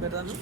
¿Verdad, no?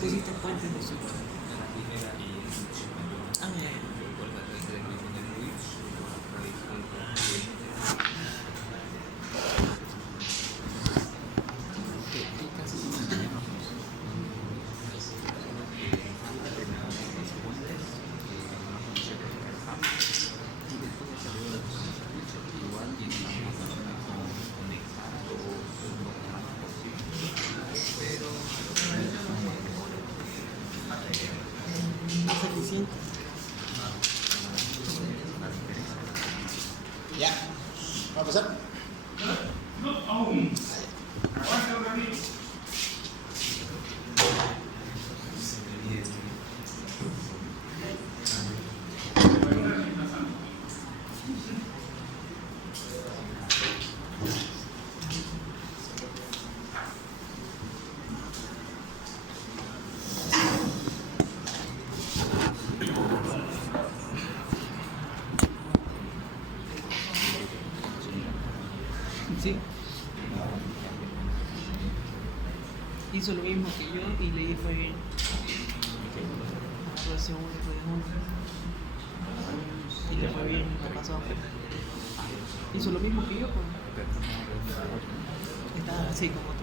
Pusiste puentes de Switch. Ya, ¿va a pasar? No, aún. Aguanta un ratito. Sí. Hizo lo mismo que yo y le fue bien. Agarró el segundo, fue de uno. Y le fue bien, lo pasó. Hizo lo mismo que yo, pues. Estaba así como tú.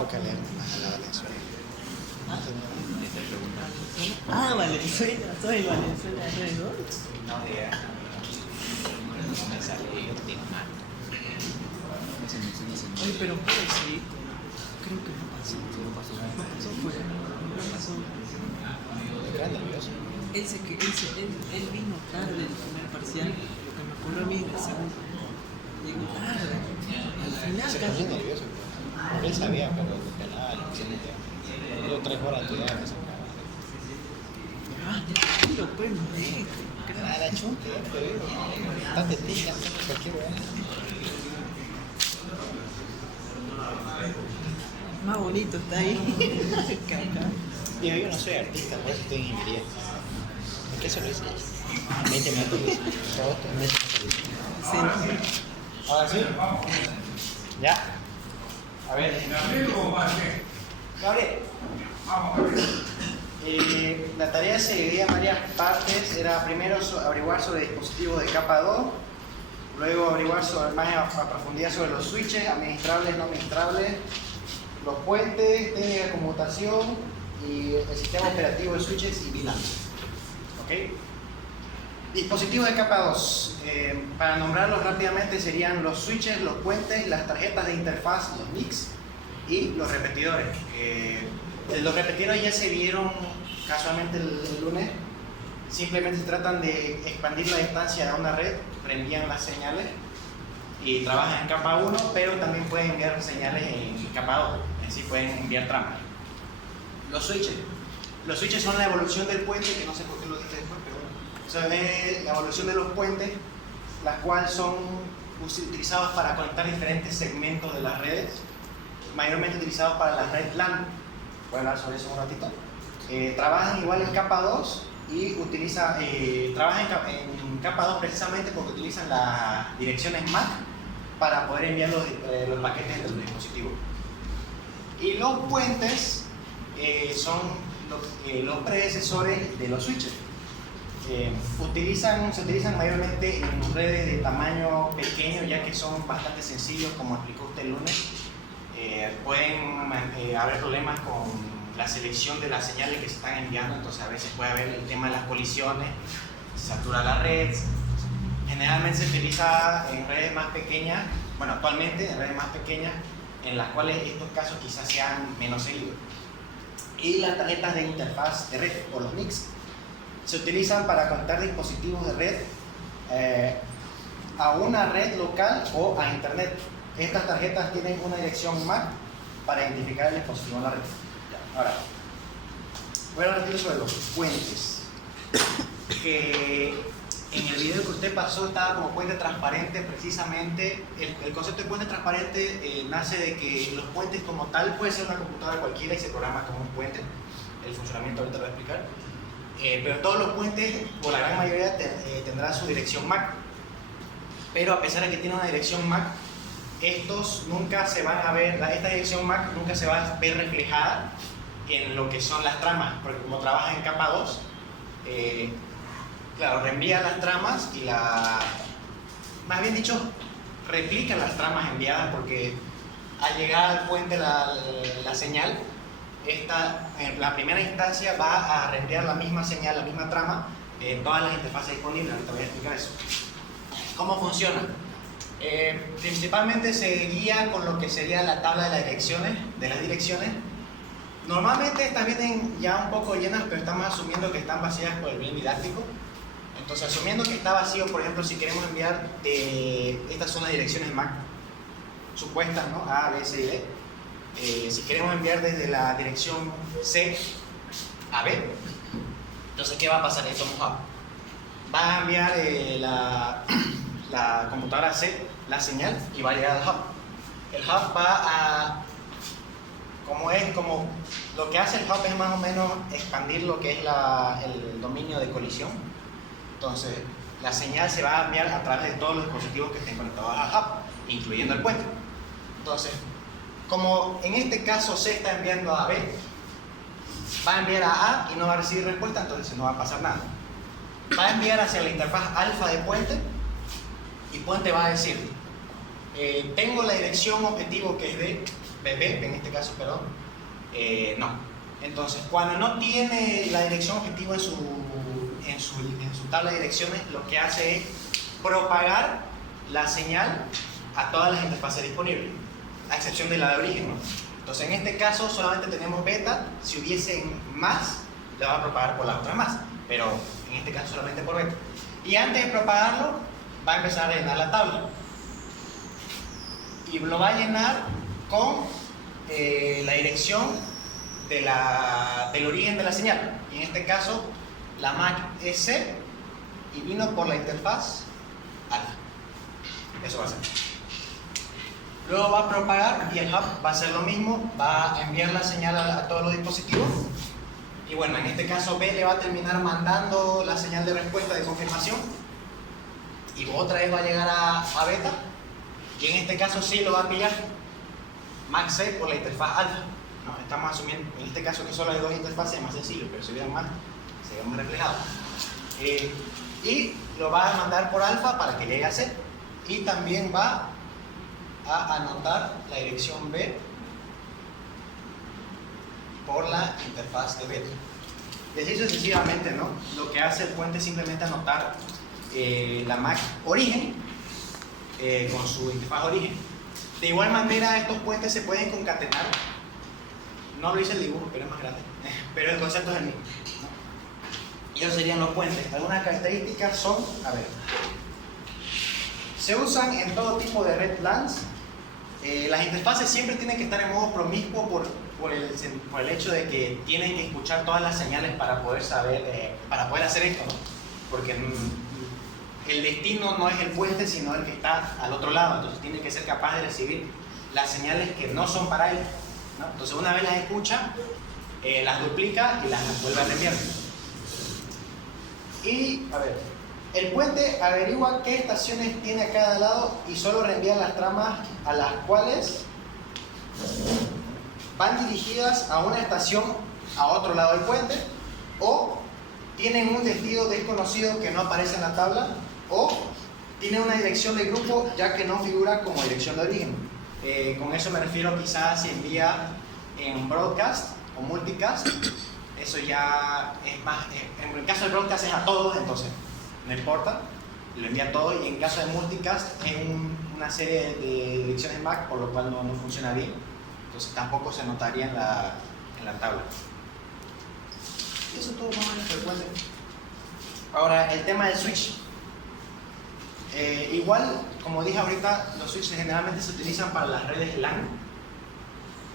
Tócale a la Valenzuela. Ah, Valenzuela, soy Valenzuela alrededor. No diga. No me sale, yo tengo mal. Oye, pero pobrecito. Creo que no pasó. No pasó fuera. No pasó. ¿Estás nervioso? Él vino tarde el primer parcial, lo que me ocurrió a mí en el segundo. Llegó tarde. Al final Se casi. ponía nervioso. Él sabía, pero pelaba la opción de yo 3 horas estudiando. Ah, tiro, pues, no dejo. A la chunta, ya te digo. Estás de tica, cualquier hora. Más bonito está ahí. Digo, yo no soy artista, por eso estoy en ingeniería. ¿En qué se lo hice? 20 minutos. Todo esto en 20 minutos. Sí. Ahora sí. Ya. A ver. Gabriel. Vamos a ver. La tarea se dividía en varias partes. Era primero averiguar sobre dispositivos de capa 2, luego averiguar más a profundidad sobre los switches, administrables, no administrables, los puentes, técnica de conmutación y el sistema operativo de switches y VLAN. ¿Okay? Dispositivos de capa 2. Para nombrarlos rápidamente serían los switches, los puentes, las tarjetas de interfaz, los NICs y los repetidores. Los repetidores ya se vieron casualmente el lunes. Simplemente se tratan de expandir la distancia de una red, reenvían las señales y trabajan en capa 1, pero también pueden enviar señales en capa 2, en sí pueden enviar tramas. Los switches son la evolución del puente, que no sé por qué lo dije después, pero bueno. O sea, es la evolución de los puentes, las cuales son utilizados para conectar diferentes segmentos de las redes, mayormente utilizados para la red LAN. Voy a hablar sobre eso un ratito. Trabajan igual en capa 2 y trabajan en capa 2 precisamente porque utilizan las direcciones MAC para poder enviar los paquetes del dispositivo. Y los puentes son los predecesores de los switches. Se utilizan mayormente en redes de tamaño pequeño, ya que son bastante sencillos, como explicó usted el lunes. Pueden haber problemas con la selección de las señales que se están enviando, entonces a veces puede haber el tema de las colisiones, se satura la red. Generalmente se utiliza en redes más pequeñas, bueno, actualmente en redes más pequeñas, en las cuales estos casos quizás sean menos seguidos. Y las tarjetas de interfaz de red, o los NICs, se utilizan para conectar dispositivos de red a una red local o a internet. Estas tarjetas tienen una dirección MAC para identificar el dispositivo en la red. Ahora, voy a hablar un ratito sobre los puentes. Que en el video que usted pasó estaba como puente transparente, precisamente. El concepto de puente transparente nace de que los puentes como tal puede ser una computadora cualquiera y se programa como un puente. El funcionamiento ahorita lo voy a explicar. Pero todos los puentes, o la gran mayoría, tendrán su dirección MAC. Pero a pesar de que tiene una dirección MAC, estos nunca se van a ver, esta dirección MAC nunca se va a ver reflejada en lo que son las tramas, porque como trabaja en capa 2, claro, reenvía las tramas y más bien dicho, replica las tramas enviadas, porque al llegar al puente la señal, en la primera instancia va a reenviar la misma señal, la misma trama en todas las interfaces disponibles. Ahorita voy a explicar eso. ¿Cómo funciona? Principalmente se guía con lo que sería la tabla de las direcciones. Normalmente estas vienen ya un poco llenas, pero estamos asumiendo que están vacías por el bien didáctico. Entonces, asumiendo que está vacío, por ejemplo, si queremos enviar estas son las direcciones MAC supuestas, ¿no? A, B, C y D. Si queremos enviar desde la dirección C a B, entonces ¿qué va a pasar? Esto va a enviar la computadora C la señal y va a llegar al hub. El hub va a, como lo que hace el hub es más o menos expandir lo que es el dominio de colisión. Entonces la señal se va a enviar a través de todos los dispositivos que estén conectados al hub, incluyendo el puente. Entonces, como en este caso C está enviando a B, va a enviar a A y no va a recibir respuesta, entonces no va a pasar nada. Va a enviar hacia la interfaz alfa de puente y puente va a decir, tengo la dirección objetivo que es de BB, en este caso, perdón, no. Entonces, cuando no tiene la dirección objetivo en su tabla de direcciones, lo que hace es propagar la señal a todas las interfaces disponibles, a excepción de la de origen, ¿no? Entonces, en este caso solamente tenemos beta. Si hubiesen más, le va a propagar por las otras más, pero en este caso solamente por beta. Y antes de propagarlo, va a empezar a llenar la tabla y lo va a llenar con la dirección del origen de la señal. Y en este caso, la MAC es C y vino por la interfaz alfa. Eso va a ser. Luego va a propagar y el hub va a hacer lo mismo, va a enviar la señal a todos los dispositivos. Y bueno, en este caso B le va a terminar mandando la señal de respuesta de confirmación y otra vez va a llegar a beta, y en este caso sí lo va a pillar MAC C por la interfaz alfa, ¿no? Estamos asumiendo, en este caso que solo hay dos interfaces, es más sencillo, pero si hubieran más, se ve más reflejado. Y lo va a mandar por alfa para que llegue a C. Y también va a anotar la dirección B por la interfaz de beta. Y así sucesivamente, ¿no? Lo que hace el puente es simplemente anotar la MAC origen con su interfaz origen. De igual manera, estos puentes se pueden concatenar. No lo hice el dibujo, pero es más grande. Pero el concepto es el mismo, ¿no? Y esos serían los puentes. Algunas características son, a ver, se usan en todo tipo de red plans. Las interfaces siempre tienen que estar en modo promiscuo por el hecho de que tienen que escuchar todas las señales para poder saber, para poder hacer esto, ¿no? Porque el destino no es el puente, sino el que está al otro lado. Entonces tiene que ser capaz de recibir las señales que no son para él, ¿no? Entonces una vez las escucha, las duplica y las vuelve a reenviar. Y, a ver, el puente averigua qué estaciones tiene a cada lado y solo reenvía las tramas a las cuales van dirigidas a una estación a otro lado del puente, o tienen un destino desconocido que no aparece en la tabla, o tiene una dirección de grupo ya que no figura como dirección de origen. Con eso me refiero quizás si envía en broadcast o multicast, eso ya es más, en el caso de broadcast es a todos, entonces no importa, lo envía a todos, y en caso de multicast es una serie de direcciones MAC, por lo cual no funciona bien, entonces tampoco se notaría en la tabla. Y eso es todo más o menos frecuente. Ahora, el tema del switch. Igual, como dije ahorita, los switches generalmente se utilizan para las redes LAN,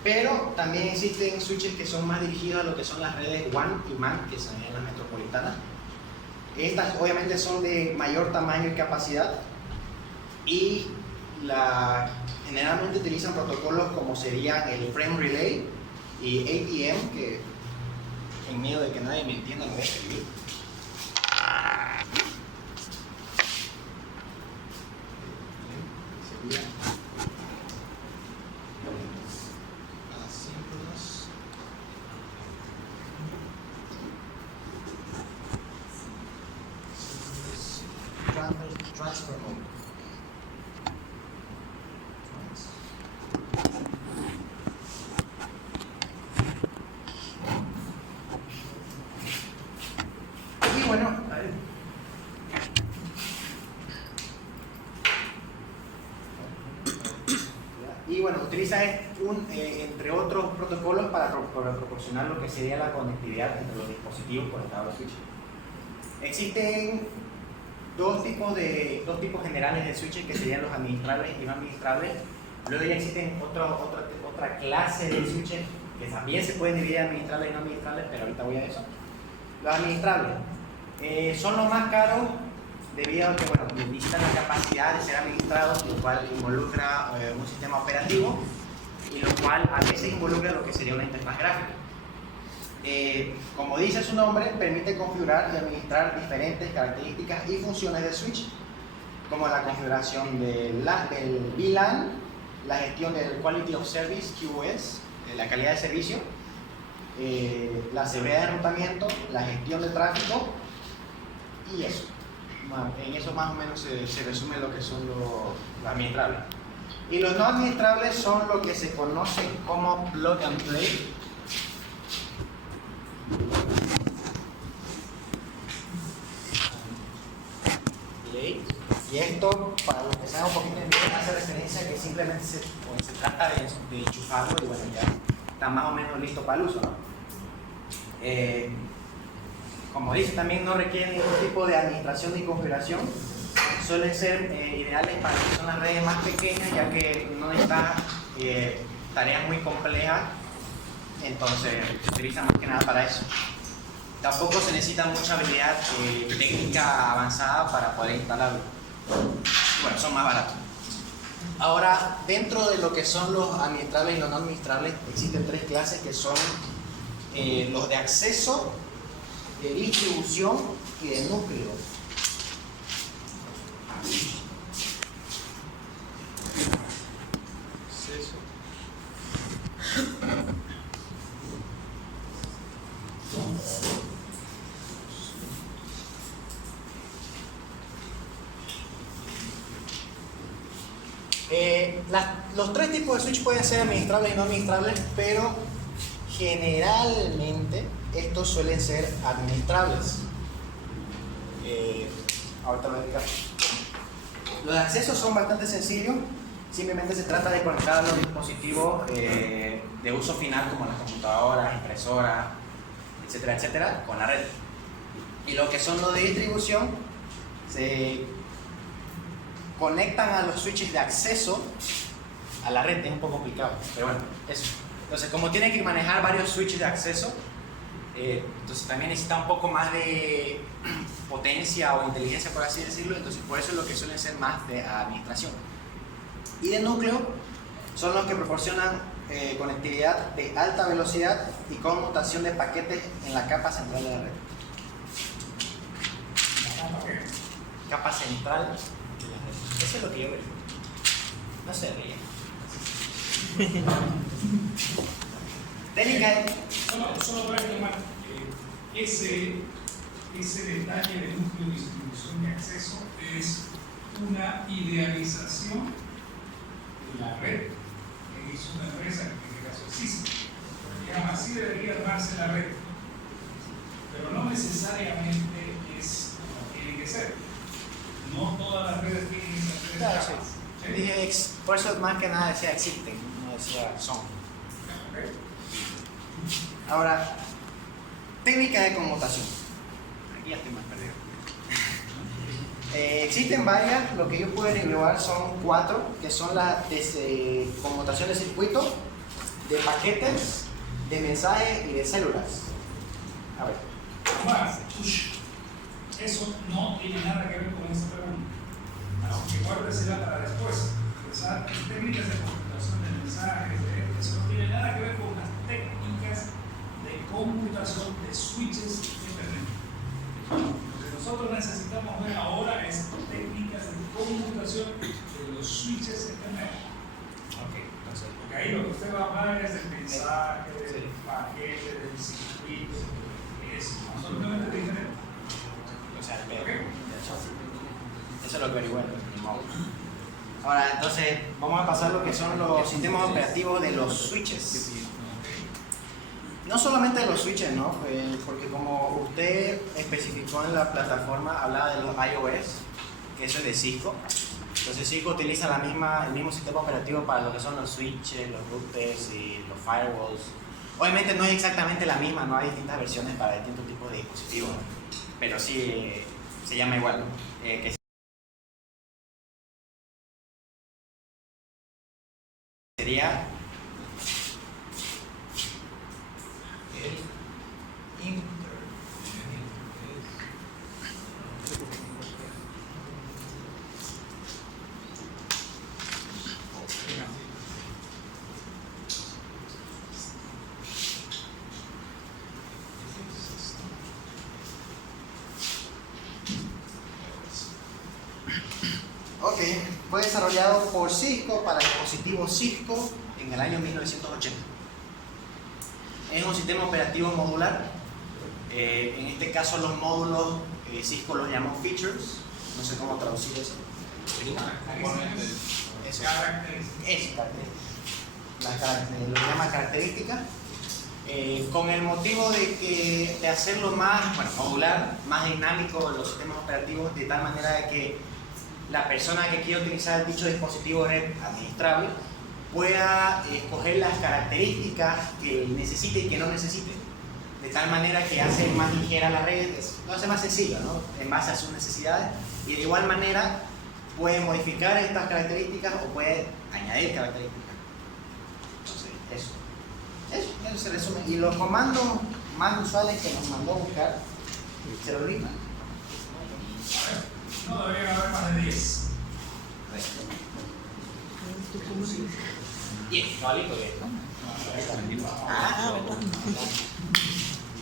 pero también existen switches que son más dirigidos a lo que son las redes WAN y MAN, que son en las metropolitanas. Estas obviamente son de mayor tamaño y capacidad, y generalmente utilizan protocolos como serían el Frame Relay y ATM, que en miedo de que nadie me entienda lo voy a escribir. Transfer mode. Y bueno, a ver. Y bueno, utiliza entre otros protocolos para proporcionar lo que sería la conectividad entre los dispositivos conectados al switch. Existen dos tipos generales de switches, que serían los administrables y no administrables. Luego ya existen otra clase de switches que también se pueden dividir en administrables y no administrables, pero ahorita voy a eso. Los administrables son los más caros debido a que necesitan la capacidad de ser administrados, lo cual involucra un sistema operativo, y lo cual a veces involucra lo que sería una interfaz gráfica. Como dice su nombre, permite configurar y administrar diferentes características y funciones del switch, como la configuración del VLAN, la gestión del Quality of Service, QoS, la calidad de servicio, la seguridad de enrutamiento, la gestión de tráfico, y eso. En eso más o menos se resume lo que son los administrables. Y los no administrables son lo que se conoce como plug and play. Y esto, para los que saben un poquito de inglés, hace referencia a que simplemente se trata de enchufarlo y bueno, ya está más o menos listo para el uso, ¿no? Como dice, también no requieren ningún tipo de administración ni configuración. Suelen ser ideales para lo que son las redes más pequeñas, ya que no necesitan tareas muy complejas, entonces se utilizan más que nada para eso. Tampoco se necesita mucha habilidad técnica avanzada para poder instalarlo. Bueno, son más baratos. Ahora, dentro de lo que son los administrables y los no administrables, existen tres clases que son los de acceso, de distribución y de núcleo. Acceso. Los tres tipos de switch pueden ser administrables y no administrables, pero generalmente estos suelen ser administrables. Ahorita lo explico. Los accesos son bastante sencillos. Simplemente se trata de conectar los dispositivos de uso final como las computadoras, impresoras, etcétera, etcétera, con la red. Y lo que son los de distribución se conectan a los switches de acceso a la red. Es un poco complicado, pero bueno, eso. Entonces, como tienen que manejar varios switches de acceso, entonces también necesita un poco más de potencia o inteligencia, por así decirlo. Entonces, por eso es lo que suelen ser más de administración. Y de núcleo son los que proporcionan conectividad de alta velocidad y conmutación de paquetes en la capa central de la red. Capa central de la red. Eso es lo que yo veo. No se ríe. Técnica de... Solo para tomar ese detalle de núcleo de distribución y acceso es una idealización de la red que hizo una empresa que en este caso existe. Digamos, así debería armarse la red, pero no necesariamente es como tiene que ser. No todas las redes tienen esas tres Claro, capas. sí. Dije por eso más que nada decía existen, no decía son. Ahora, técnica de conmutación. Aquí ya estoy más perdido. Existen varias, lo que yo puedo englobar son 4, que son las conmutación de circuito, de paquetes, de mensajes y de células. A ver. Tomás, eso no tiene nada que ver con esta pregunta. Aunque guárdesela para después. Pensar en técnicas de computación de mensajes, eso no tiene nada que ver con las técnicas de computación de switches de Internet. Lo que nosotros necesitamos ver ahora es técnicas de computación de los switches de Internet. Entonces, Porque ahí lo que usted va a hablar es del mensaje, del paquete, del circuito, es absolutamente diferente. o sea, eso es lo que averigué. Ahora, entonces, vamos a pasar lo que son los sistemas operativos de los switches. No solamente de los switches, ¿no? Porque como usted especificó en la plataforma, hablaba de los iOS, que eso es de Cisco. Entonces Cisco utiliza el mismo sistema operativo para lo que son los switches, los routers y los firewalls. Obviamente no es exactamente la misma, no hay distintas versiones para distintos tipos de dispositivos, pero sí se llama igual, ¿no? Que sería el Internet. Ok, fue desarrollado por Cisco para dispositivos Cisco en el año 1980. Es un sistema operativo modular. En este caso los módulos Cisco los llamó features, no sé cómo traducir eso. Eso. Lo llama características. Con el motivo de hacerlo más modular, más dinámico los sistemas operativos, de tal manera de que la persona que quiere utilizar dicho dispositivo red administrable pueda escoger las características que necesite y que no necesite, de tal manera que hace más ligera la red, lo hace más sencillo, ¿no? En base a sus necesidades, y de igual manera puede modificar estas características o puede añadir características. Entonces, eso se resume. Y los comandos más usuales que nos mandó a buscar, se lo rima. No debería haber más de 10. 10, cabalito que ¿no?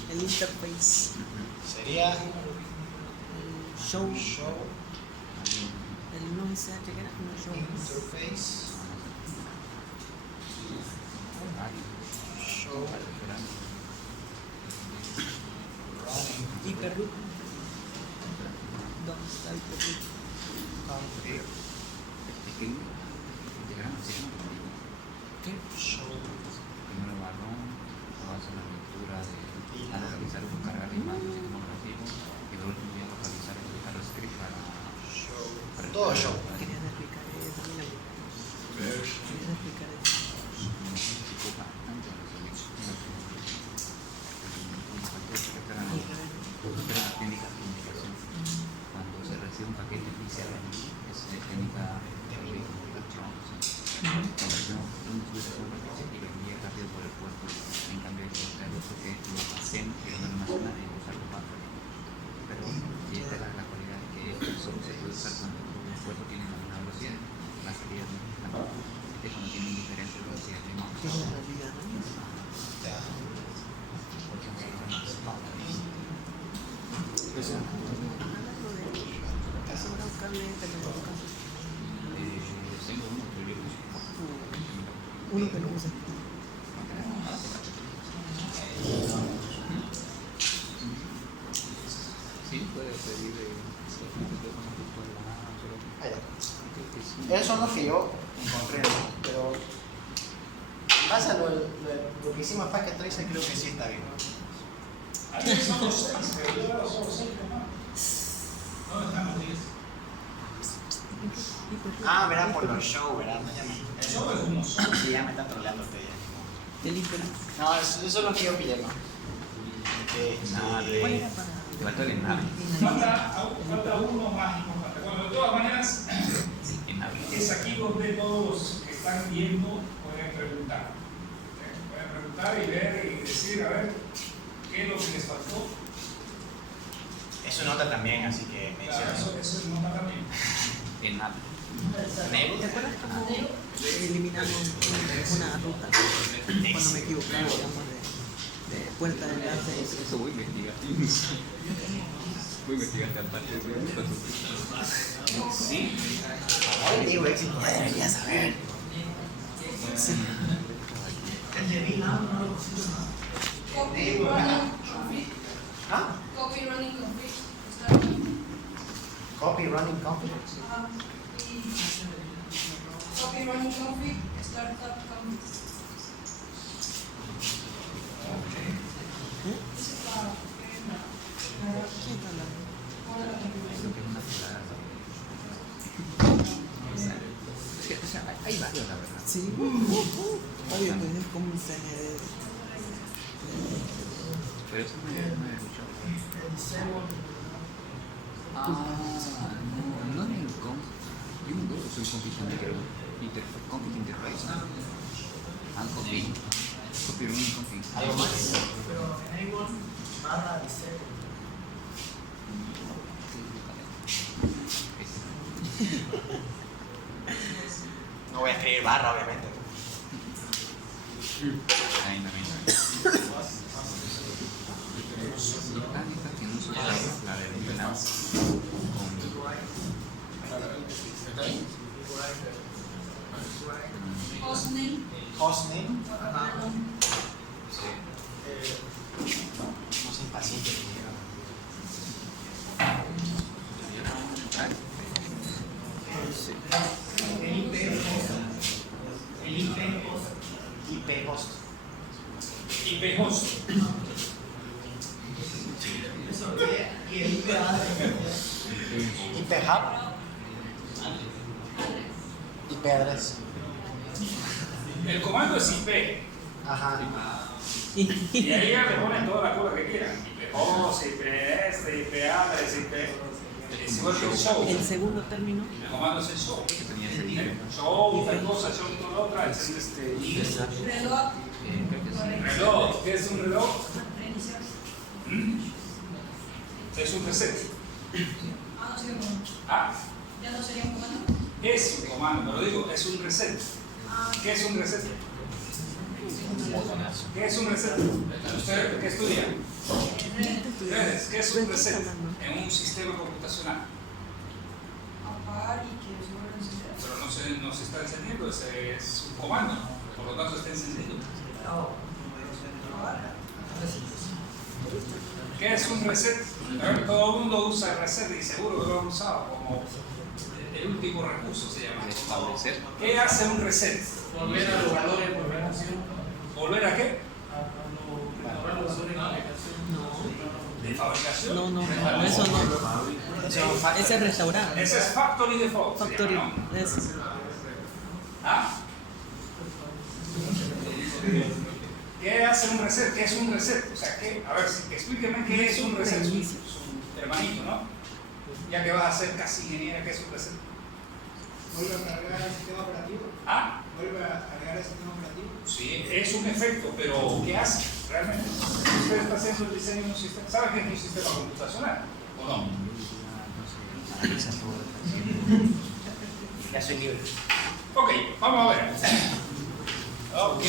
El interface. Sería El show. El no sé qué era, no show. Interface. Show. Hiperloop. ¿Dónde está Hiperloop? Config. ¿Qué? Primero el balón, luego hacer la lectura de localizar o cargar la imagen del tomográfico y por último ya localizar el script para Todo show. Querías explicar eso, mira. Querías explicar eso. Pero la técnica de comunicación, cuando se recibe un paquete oficial, es técnica de comunicación. Cuando recibimos un paquete y lo envía rápido por el puerto, en cambio hay que buscar otro que lo hacen y lo almacenan y usarlo para. Pero y esta es la cualidad de que solo se puede usar cuando el puerto tiene una velocidad, la salida no es cuando tienen diferentes velocidades de ¿Qué es la realidad, no? Tengo uno que yo uso. Uno que no usa. Sí, puede pedir Esos son los que yo encontré, ¿no? Pero en base a lo que hicimos Packet Tracer, creo que sí está bien. Aquí son los 6, pero yo veo solo 6 nomás. ¿Dónde están los 10? Ah, verán por los shows, verán. El show es uno solo. Sí, ya me está troleando usted ya. El Inter. No, eso es lo que yo pillé, ¿no? ¿Cuál era para...? Te falta el nave. Falta uno más importante. Bueno, de todas maneras, El nave. es aquí donde todos los que están viendo pueden preguntar. Pueden preguntar y ver y decir, a ver, ¿qué es lo que les faltó? Eso nota también, así que me Claro, hicieron. eso es nota también. El nave. ¿Te acuerdas cómo eliminamos una ruta cuando me equivocaba, digamos, de puerta de enlace? Eso voy a investigar. Voy a investigar esta parte de sí. Ahora digo éxito, ya debería saber. Sí. Copy running config. ¿Ah? Copy running config. Start. Copy running config. Copy running config. Startup config. Esa es la ¿Qué está hablando? Creo que es una palabra. O sea, hay varios, la verdad. Sí. Obvio que es como un CND. Pero eso no he escuchado. No es el conf. Yo me acuerdo que soy config interface. Copy. Copy running config. ¿Algo más? No voy a escribir barra, obviamente. Ahí también. Esta que no uso la de enlace. hostname. Hostname. Random. No soy impaciente. IP host. IP host. IP hub. IP address. El comando es IP. Ajá. Y ahí ya le ponen toda la cosa que quieran. IP host, IP este, IP address, IP. Es igual que el show. El segundo término. El comando es el show. Que tenía ese nivel. Show, tal cosa, show, toda la otra. Es Reloj. Creo que sí. reloj. ¿Qué es un reloj? Reiniciar. Es un reset. Ah, no sería un comando. Ah, Ya no sería un comando. es un comando, pero digo, es un reset. Ah, ¿Qué es un reset? ¿Qué es un reset? ¿Usted qué estudia? Ustedes, ¿qué es un reset en un sistema computacional? apagar y que se vuelva a encender. Pero no se está encendiendo, ese es un comando, por lo tanto está encendido. ¿Qué es un reset? A ver, todo el mundo usa el reset y seguro que lo han usado como el último recurso se llama. Restablecer. ¿Qué hace un reset? Volver a los valores, volver a hacer. ¿Volver a qué? Restaurar los valores de fabricación. ¿De fabricación? No, eso no. Ese es restaurar. Ese es factory default. se Factory. llama, ¿no? Es, ¿Ah? ¿Qué hace un reset? ¿Qué es un reset? O sea, a ver, explíqueme qué es un reset. Su hermanito, ¿no? Ya que vas a ser casi ingeniera, ¿qué es un reset? ¿Vuelve a cargar el sistema operativo? ¿Ah? ¿Vuelve a cargar el sistema operativo? Sí, es un efecto, pero ¿qué hace realmente? Usted está haciendo el diseño de un sistema. ¿Sabe qué es un sistema computacional? ¿O no? Analiza todo lo que Ya soy libre. Ok, vamos a ver. Ok.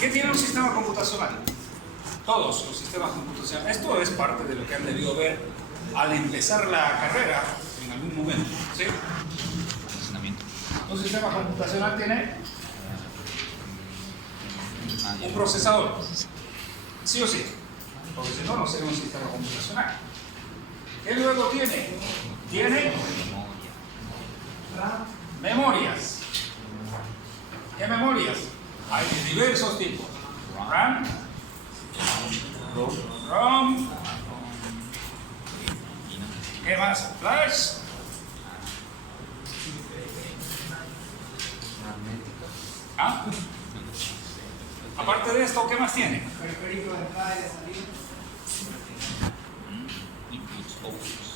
¿Qué tiene un sistema computacional? Todos los sistemas computacionales. Esto es parte de lo que han debido ver al empezar la carrera en algún momento. ¿Sí? Funcionamiento. Un sistema computacional tiene un procesador. ¿Sí o sí? Porque si no, no sería un sistema computacional. ¿Qué luego tiene? Tiene memorias. ¿Qué memorias? Hay de diversos tipos. RAM, ROM, ¿qué más? Flash. ¿Ah? Aparte de esto, ¿qué más tiene? Periférico de entrada y de salida. Inputs, outputs.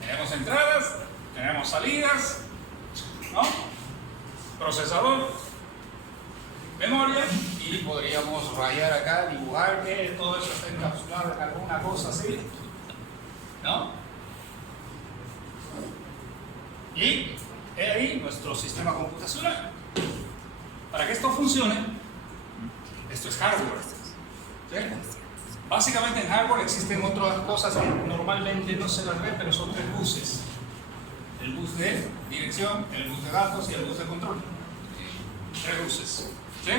Tenemos entradas, tenemos salidas, ¿no? Procesador, memoria, y podríamos rayar acá, dibujar que todo eso está encapsulado en alguna cosa así, ¿no? Y he ahí nuestro sistema computacional. Para que esto funcione, esto es hardware. ¿Sí? Básicamente en hardware existen otras cosas que normalmente no se las ve, pero son tres buses. El bus de dirección, el bus de datos y el bus de control. Tres buses. ¿Sí?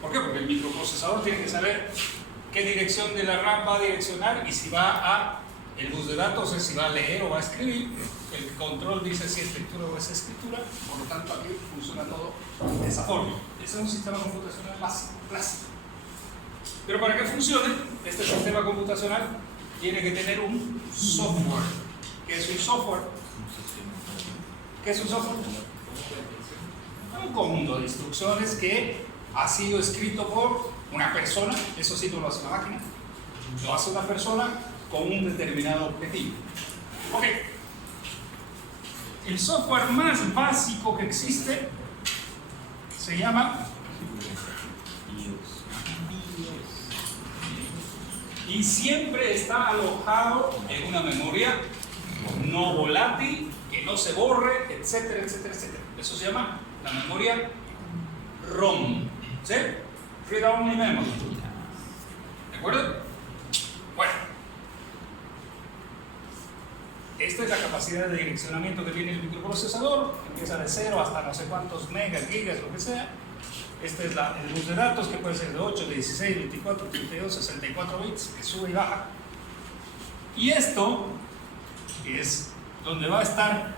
¿Por qué? Porque el microprocesador tiene que saber qué dirección de la RAM va a direccionar y si va a el bus de datos es si va a leer o va a escribir. El control dice si es lectura o es escritura. Por lo tanto, aquí funciona todo de esa forma. Ese es un sistema computacional básico, clásico. Pero para que funcione, este sistema computacional tiene que tener un software. ¿Qué es un software? ¿Qué es un software? Un conjunto de instrucciones que ha sido escrito por una persona, eso sí no lo hace una máquina, lo hace una persona con un determinado objetivo. Ok. El software más básico que existe se llama y siempre está alojado en una memoria no volátil, que no se borre, etcétera, etcétera, etcétera. Eso se llama la memoria ROM. ¿Sí? Read Only Memory. ¿De acuerdo? Bueno. Esta es la capacidad de direccionamiento que tiene el microprocesador. Empieza de 0 hasta no sé cuántos megas, gigas, lo que sea. Este es el bus de datos, que puede ser de 8, de 16, 24, 32, 64 bits, que sube y baja. Y esto es donde va a estar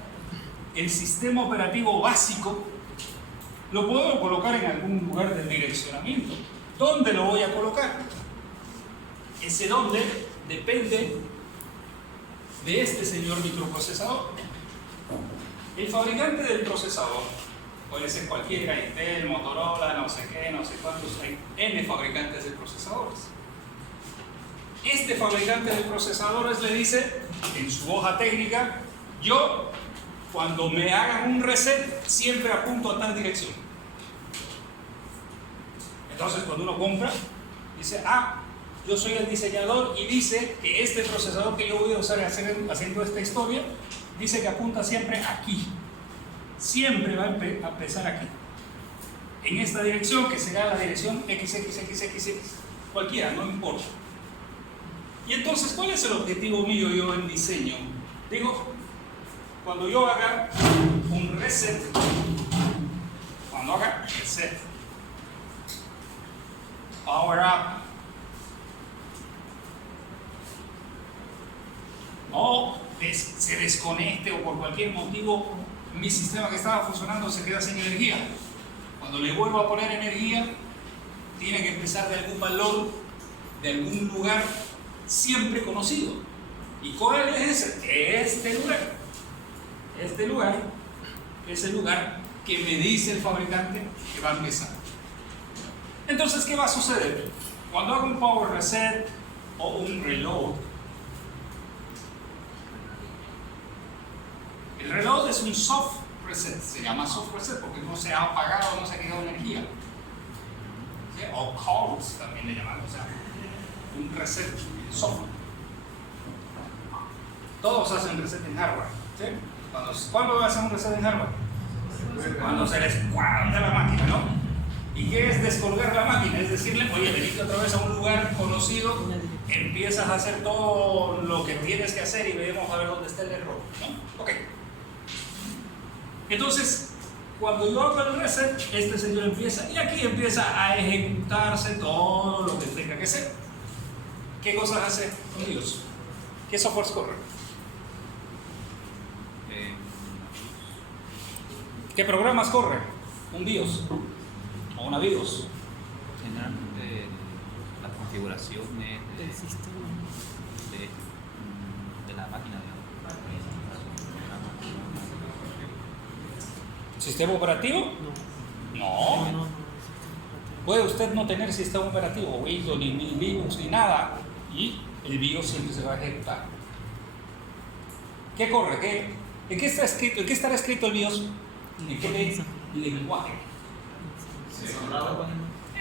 el sistema operativo básico. Lo puedo colocar en algún lugar del direccionamiento. ¿Dónde lo voy a colocar? Ese dónde depende de este señor microprocesador. El fabricante del procesador puede ser cualquiera, Intel, Motorola, no sé qué, no sé cuántos, hay N fabricantes de procesadores. Este fabricante de procesadores le dice en su hoja técnica: yo, cuando me hagan un reset, siempre apunto a tal dirección. Entonces, cuando uno compra, dice: ah, yo soy el diseñador y dice que este procesador que yo voy a usar haciendo esta historia, dice que apunta siempre aquí. Siempre va a empezar aquí, en esta dirección, que será la dirección XXXXX, cualquiera, no importa. Y entonces, ¿cuál es el objetivo mío yo en diseño? Digo, cuando yo haga un reset, cuando haga reset, power up, o se desconecte o por cualquier motivo mi sistema que estaba funcionando se queda sin energía. Cuando le vuelvo a poner energía, tiene que empezar de algún valor, de algún lugar siempre conocido. ¿Y cuál es ese? Este lugar. Este lugar es el lugar que me dice el fabricante que va a empezar. Entonces, ¿qué va a suceder? Cuando hago un power reset o un reload, el reload es un soft reset, se llama soft reset porque no se ha apagado, no se ha quedado energía. ¿Sí? O calls también le llaman, o sea, un reset soft. Todos hacen reset en hardware. ¿Sí? ¿Cuándo va a hacer un reset en hardware? Cuando se les cuadra la máquina, ¿no? ¿Y qué es descolgar la máquina? Es decirle, oye, venite otra vez a un lugar conocido, empiezas a hacer todo lo que tienes que hacer y veremos a ver dónde está el error, ¿no? Ok. Entonces, cuando yo hago el reset, este señor empieza, y aquí empieza a ejecutarse todo lo que tenga que hacer. ¿Qué cosas hace un BIOS? ¿Qué software corre? ¿Qué programas corre un BIOS o una BIOS? Generalmente la configuración del sistema. de la máquina. ¿Sistema operativo? No. No. Puede usted no tener sistema operativo, Windows, ni Linux, ni nada, y el BIOS siempre se va a ejecutar. ¿Qué corre? ¿En qué está escrito? ¿En qué estará escrito el BIOS? ¿En qué lenguaje?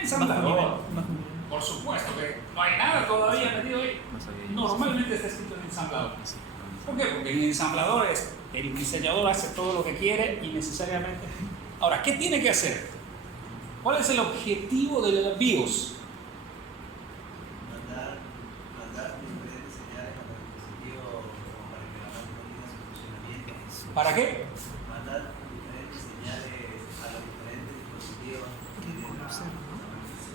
Ensamblador. Por supuesto que no hay nada todavía metido ahí. Normalmente está escrito en ensamblador. ¿Por qué? Porque en ensambladores el diseñador hace todo lo que quiere y necesariamente... Ahora, ¿qué tiene que hacer? ¿Cuál es el objetivo del BIOS? Mandar diferentes señales a los dispositivos para que la máquina tenga su funcionamiento. ¿Para qué? Mandar diferentes señales a los diferentes dispositivos que tienen la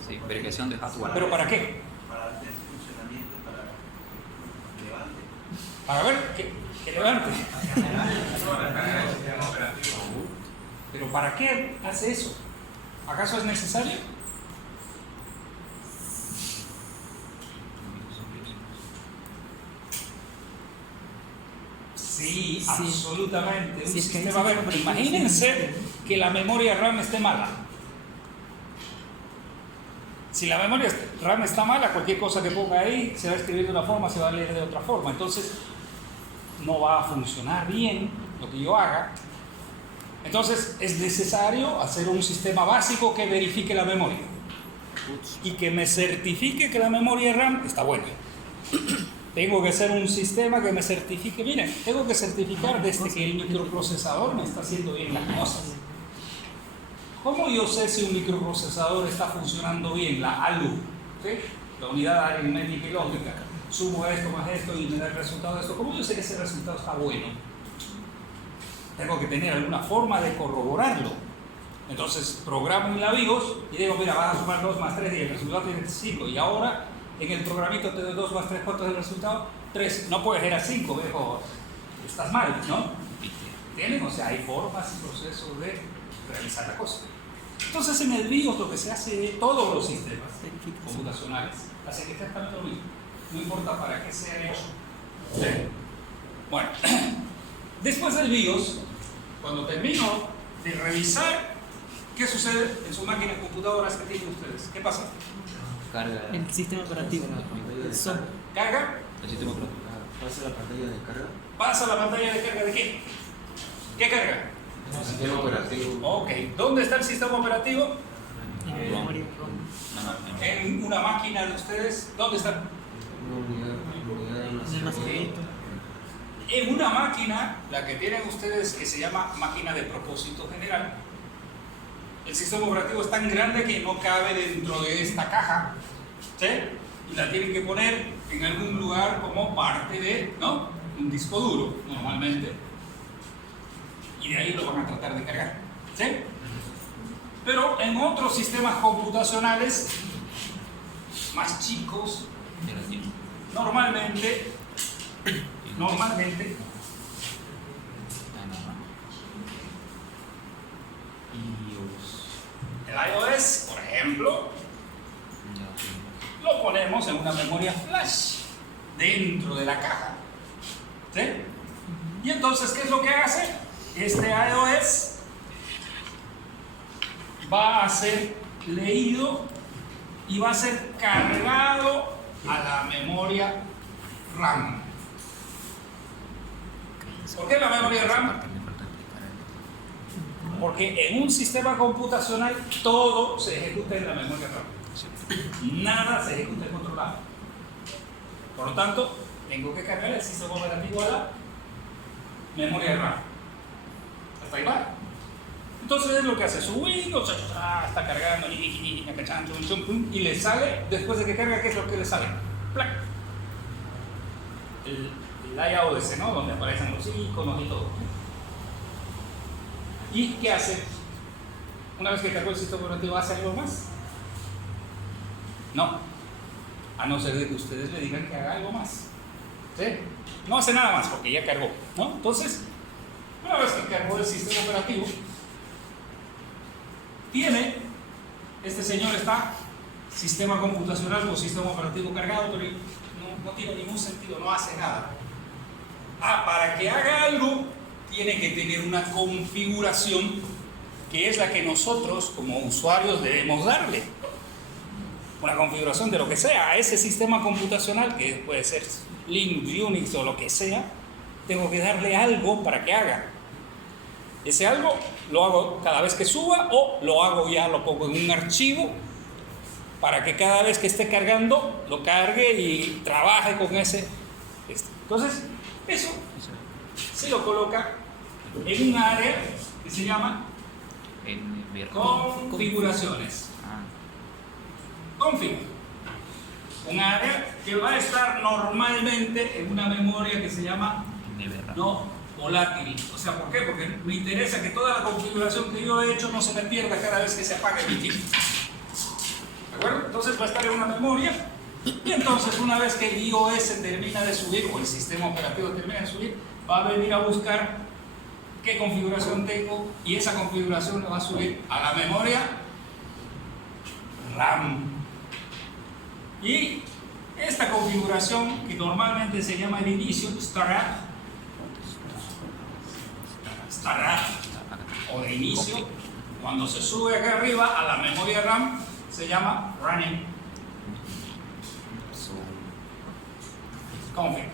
Sí, verificación de hardware. ¿Pero para qué? para tener su funcionamiento para que levante. Para ver que levante. ¿Pero para qué hace eso? ¿Acaso es necesario? Sí, absolutamente. Un Sí, es que ahí sistema, sí a ver, que- imagínense que la memoria RAM esté mala. Si la memoria RAM está mala, cualquier cosa que ponga ahí se va a escribir de una forma, se va a leer de otra forma. Entonces, no va a funcionar bien lo que yo haga. Entonces, es necesario hacer un sistema básico que verifique la memoria y que me certifique que la memoria RAM está buena. Tengo que hacer un sistema que me certifique. Miren, tengo que certificar desde que el microprocesador me está haciendo bien las cosas. ¿Cómo yo sé si un microprocesador está funcionando bien? La ALU, ¿sí? La unidad aritmética y lógica. Sumo esto más esto y me da el resultado de esto. ¿Cómo yo sé que ese resultado está bueno? Tengo que tener alguna forma de corroborarlo. Entonces programo en la BIOS y digo, mira, vas a sumar 2 más 3 y el resultado tiene 5. Y ahora en el programito te doy 2 más 3, ¿cuánto es el resultado? 3. No puedes ir a 5, viejo. Estás mal, ¿no? ¿Entienden? O sea, hay formas y procesos de realizar la cosa. Entonces en el BIOS lo que se hace de todos los sistemas computacionales hace que esté exactamente lo mismo. No importa para qué sea hecho. ¿Sí? Bueno, después del BIOS, cuando termino de revisar qué sucede en sus máquinas computadoras que tienen ustedes, ¿qué pasa? Carga. El sistema operativo. El software. ¿Carga? El sistema operativo. ¿Pasa la pantalla de carga? ¿Pasa la pantalla de carga de qué? ¿Qué carga? El sistema operativo. Ok, ¿dónde está el sistema operativo? En memoria ROM. En una máquina de ustedes. ¿Dónde está? En el almacenamiento. En una máquina, la que tienen ustedes que se llama máquina de propósito general, el sistema operativo es tan grande que no cabe dentro de esta caja, ¿sí? Y la tienen que poner en algún lugar como parte de, ¿no? Un disco duro, normalmente. y de ahí lo van a tratar de cargar. ¿Sí? Pero en otros sistemas computacionales más chicos, normalmente el iOS, por ejemplo, lo ponemos en una memoria flash dentro de la caja. ¿Sí? Y entonces, ¿qué es lo que hace? Este iOS va a ser leído y va a ser cargado a la memoria RAM. ¿Por qué la memoria RAM? Porque en un sistema computacional todo se ejecuta en la memoria RAM. Nada se ejecuta en otro lado. Por lo tanto, tengo que cargar el sistema operativo a la memoria RAM. Hasta ahí va. Entonces es lo que hace su Windows, está cargando y le sale, después de que carga, ¿qué es lo que le sale? ¡Plac! El iOS, ¿no? Donde aparecen los iconos y todo. ¿Y qué hace? Una vez que cargó el sistema operativo, ¿hace algo más? No. A no ser de que ustedes le digan que haga algo más. ¿Sí? No hace nada más porque ya cargó, ¿no? Entonces, una vez que cargó el sistema operativo, este señor está sistema computacional o sistema operativo cargado, pero no tiene ningún sentido, no hace nada. Para que haga algo, tiene que tener una configuración que es la que nosotros como usuarios debemos darle. Una configuración de lo que sea a ese sistema computacional, que puede ser Linux, Unix o lo que sea, tengo que darle algo para que haga. Ese algo lo hago cada vez que suba o lo hago ya, lo pongo en un archivo para que cada vez que esté cargando lo cargue y trabaje con ese. Entonces, eso se lo coloca en un área que se llama configuraciones. Config. Un área que va a estar normalmente en una memoria que se llama no volátil. O sea, ¿por qué? Porque me interesa que toda la configuración que yo he hecho no se me pierda cada vez que se apague mi chip. ¿De acuerdo? Entonces va a estar en una memoria y entonces una vez que el iOS termina de subir o el sistema operativo termina de subir, va a venir a buscar qué configuración tengo y esa configuración la va a subir a la memoria RAM. Y esta configuración, que normalmente se llama el inicio, startup o de inicio, cuando se sube acá arriba a la memoria RAM, se llama running config.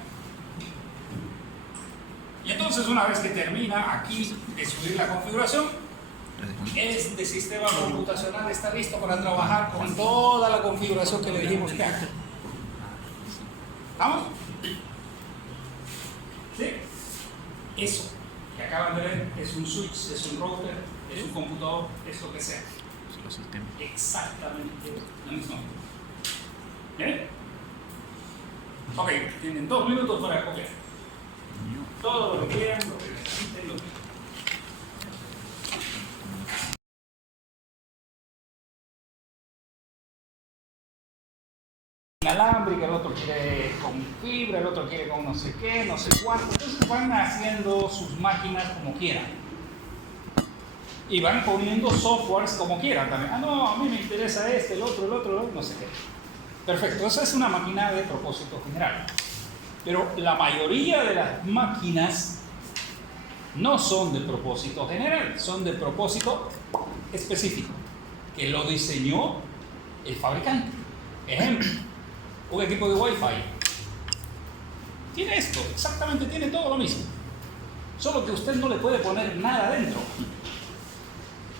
Y entonces una vez que termina aquí de subir la configuración, este sistema computacional está listo para trabajar con toda la configuración que le dijimos que haga. ¿Vamos? ¿Sí? Eso que acaban de ver es un switch, es un router, es un computador, es lo que sea. Exactamente lo mismo. ¿Bien? Ok, tienen 2 minutos para copiar. Todo lo que quieran, lo que necesiten, lo que... inalámbrica, el otro quiere con fibra, el otro quiere con no sé qué, no sé cuánto. Entonces van haciendo sus máquinas como quieran. Y van poniendo softwares como quieran también. No, a mí me interesa el otro, no sé qué. Perfecto, esa es una máquina de propósito general. Pero la mayoría de las máquinas no son de propósito general, son de propósito específico, que lo diseñó el fabricante. Ejemplo, un equipo de Wi-Fi tiene esto, exactamente tiene todo lo mismo, solo que usted no le puede poner nada dentro.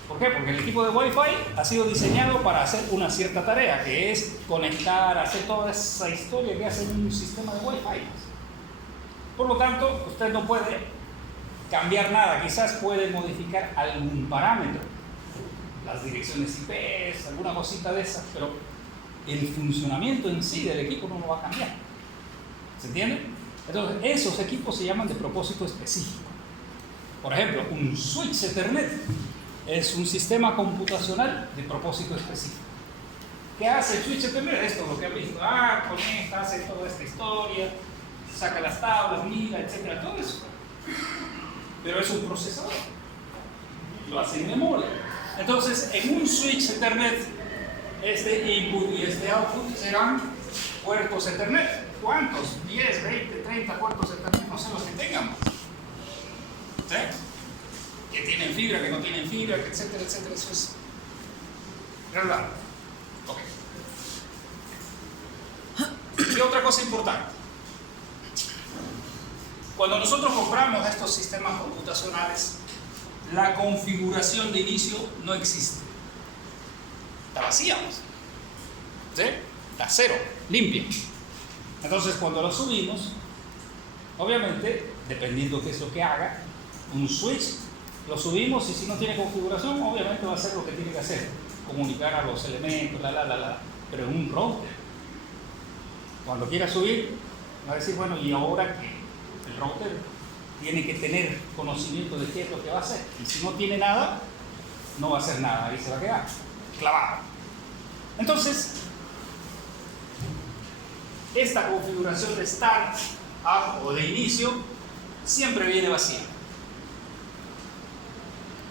¿Por qué? Porque el equipo de Wi-Fi ha sido diseñado para hacer una cierta tarea, que es conectar, hacer toda esa historia que hace un sistema de Wi-Fi. Por lo tanto, usted no puede cambiar nada, quizás puede modificar algún parámetro, las direcciones IP, alguna cosita de esas, pero el funcionamiento en sí del equipo no lo va a cambiar. ¿Se entiende? Entonces, esos equipos se llaman de propósito específico. Por ejemplo, un switch Ethernet es un sistema computacional de propósito específico. ¿Qué hace el switch Ethernet? Esto, lo que han visto. Conecta, hace toda esta historia, saca las tablas, mira, etcétera, todo eso. Pero es un procesador. Lo hace en memoria. Entonces, en un switch Ethernet, este input y este output serán puertos Ethernet. ¿Cuántos? 10, 20, 30 puertos Ethernet, no sé los que tengamos. ¿Sí? Que tienen fibra, que no tienen fibra, etcétera, etcétera. Eso es relevante. Ok. Y otra cosa importante. Cuando nosotros compramos estos sistemas computacionales, la configuración de inicio no existe. Está vacía. ¿Sí? Está cero, limpia. Entonces, cuando lo subimos, obviamente, dependiendo qué es lo que haga, un switch lo subimos y si no tiene configuración, obviamente va a hacer lo que tiene que hacer, comunicar a los elementos, pero en un router. Cuando quiera subir, va a decir, bueno, ¿y ahora qué? El router tiene que tener conocimiento de qué es lo que va a hacer. Y si no tiene nada, no va a hacer nada, ahí se va a quedar clavado. Entonces, esta configuración de start o de inicio siempre viene vacía.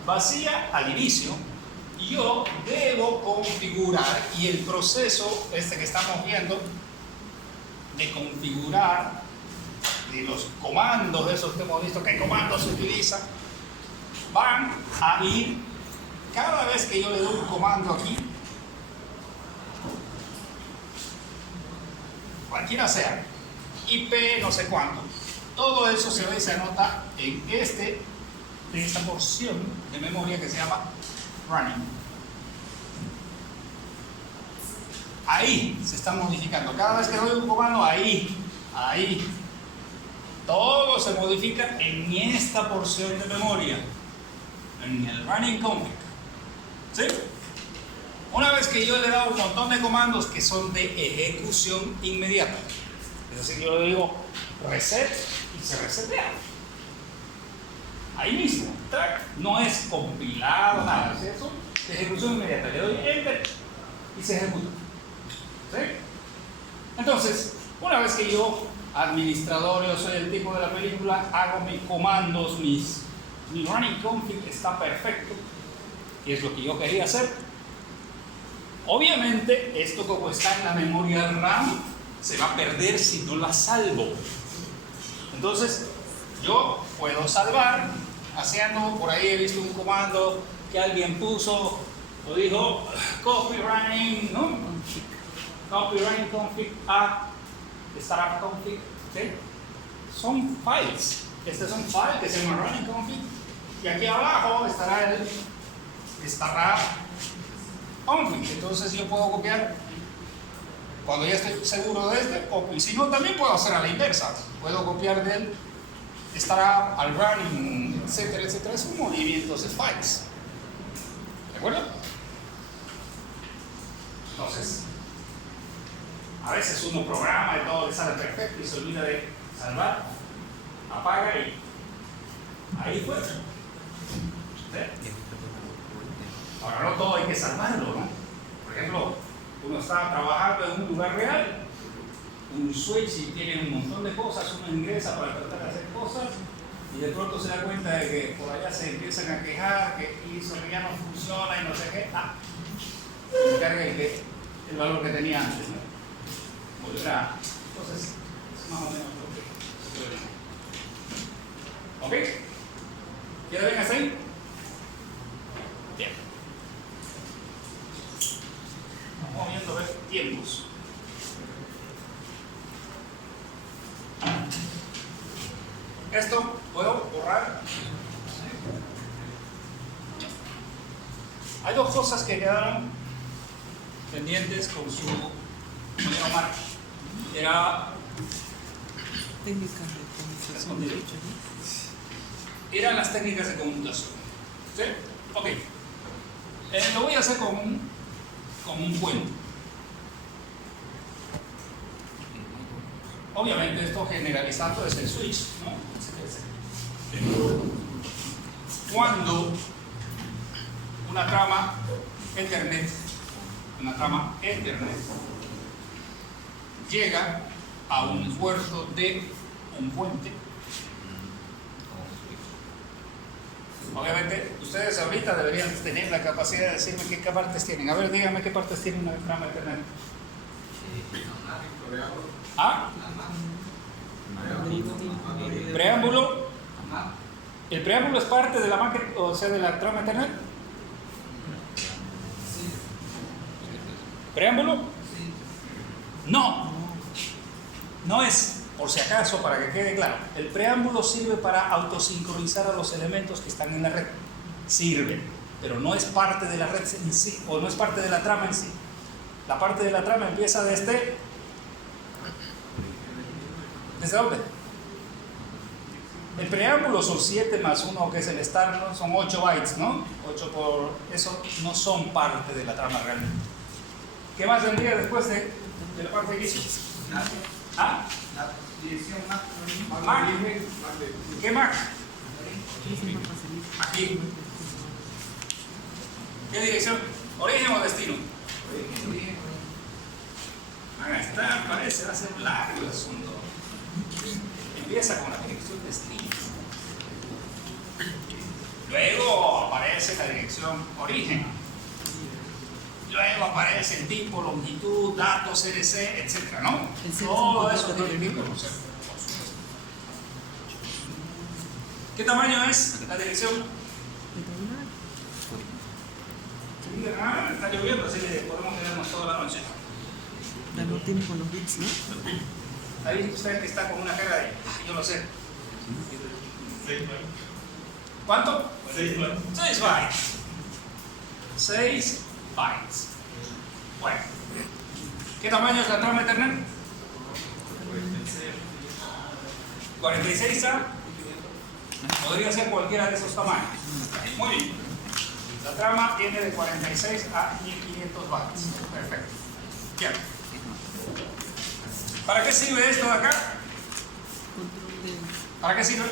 Vacía al inicio, yo debo configurar, y el proceso este que estamos viendo de configurar, de los comandos, de esos que hemos visto, qué comandos se utilizan, van a ir, cada vez que yo le doy un comando aquí, cualquiera sea, IP, no sé cuánto, todo eso se ve y se anota en esta porción de memoria que se llama running. Ahí se está modificando. Cada vez que doy un comando, ahí. Todo se modifica en esta porción de memoria, en el running config. ¿Sí? Una vez que yo le he dado un montón de comandos que son de ejecución inmediata, es decir, yo le digo reset y se resetea. Ahí mismo, track, no es compilado, nada, es eso, de ejecución inmediata. Le doy enter y se ejecuta. ¿Sí? Entonces, una vez que yo, administrador, yo soy el tipo de la película, hago mis comandos, mi running config está perfecto, y es lo que yo quería hacer. Obviamente, esto como está en la memoria RAM, se va a perder si no la salvo. Entonces, yo puedo salvar haciendo, por ahí he visto un comando que alguien puso o dijo copy running, ¿no? Copy running config a startup config, ¿sí? Son files. Este es un file que se llama running config y aquí abajo estará el startup config. Entonces yo puedo copiar cuando ya estoy seguro de este, copio. Y si no, también puedo hacer a la inversa. Puedo copiar del startup al running, etcétera, etcétera. Es un movimiento de files. ¿De acuerdo? Entonces, a veces uno programa y todo le sale perfecto y se olvida de salvar, apaga y ahí fue. ¿Sí? Ahora no todo hay que salvarlo, ¿no? Por ejemplo, uno está trabajando en un lugar real, un switch y tiene un montón de cosas, uno ingresa para tratar de hacer cosas y de pronto se da cuenta de que por allá se empiezan a quejar que eso ya no funciona y no sé qué. Carga el valor que tenía antes, ¿no? Volverá. Entonces, es más o menos lo que ¿ok? ¿Queda bien hasta ahí? Bien. Vamos viendo a ver tiempos. Esto puedo borrar. Hay dos cosas que quedaron pendientes con su compañero Mark. Era Técnicas de conmutación de hechos, ¿no? eran las técnicas de conmutación. ¿Sí? Ok. Lo voy a hacer con un cuento. Obviamente esto generalizando es el switch, ¿no? cuando una trama Ethernet llega a un puerto de un puente. Obviamente, ustedes ahorita deberían tener la capacidad de decirme qué partes tienen. A ver, díganme qué partes tiene una trama Ethernet. ¿Ah? Preámbulo. ¿El preámbulo es parte de la máquina, o sea, de la trama Ethernet? ¿Preámbulo? No. No es, por si acaso, para que quede claro. El preámbulo sirve para autosincronizar a los elementos que están en la red. Sirve, pero no es parte de la red en sí, o no es parte de la trama en sí. La parte de la trama empieza ¿desde dónde? El preámbulo son 7 más 1, que es el start, ¿no? Son 8 bytes, ¿no? 8 por... Eso no son parte de la trama realmente. ¿Qué más vendría después de la parte que hizo? ¿Ah? La dirección MAC. Mac. ¿Qué Mac? Aquí. ¿Qué dirección? ¿Origen o destino? Acá está, parece, va a ser largo el asunto. Empieza con la dirección destino. Luego aparece la dirección origen. Luego aparece el tipo, longitud, datos, CDC, etc. ¿no? Todo eso tiene que conocer. ¿Qué tamaño es la dirección? Está lloviendo, así que podemos quedarnos toda la noche. No tiene con los bits, ¿no? Ahí usted que está con una cara de... yo lo sé. ¿Cuánto? 6 bytes. 6 bytes. Bueno. ¿Qué tamaño es la trama Ethernet? 46 A. Podría ser cualquiera de esos tamaños. Muy bien. La trama tiene de 46 a 1500 bytes. Perfecto. Bien. ¿Para qué sirve esto de acá? ¿Para qué sirve?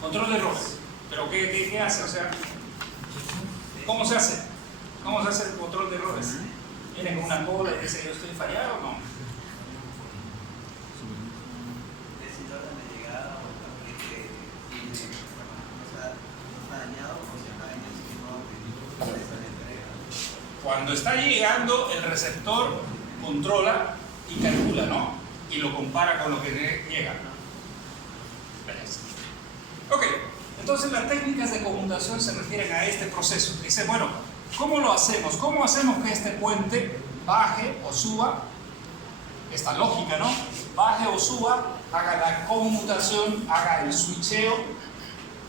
Control de errores. ¿Pero qué hace? O sea, ¿cómo se hace? ¿Cómo se hace el control de errores? ¿Viene con una cola y dice yo estoy fallado o no? Decir orden de llegada o también que tiene, o sea, no está dañado o si está en el sistema de entrega. Cuando está llegando, el receptor controla y calcula, ¿no? Y lo compara con lo que llega. Ok, entonces las técnicas de conmutación se refieren a este proceso. Dice, bueno, ¿cómo lo hacemos? ¿Cómo hacemos que este puente baje o suba? Esta lógica, ¿no? Baje o suba, haga la conmutación, haga el switcheo.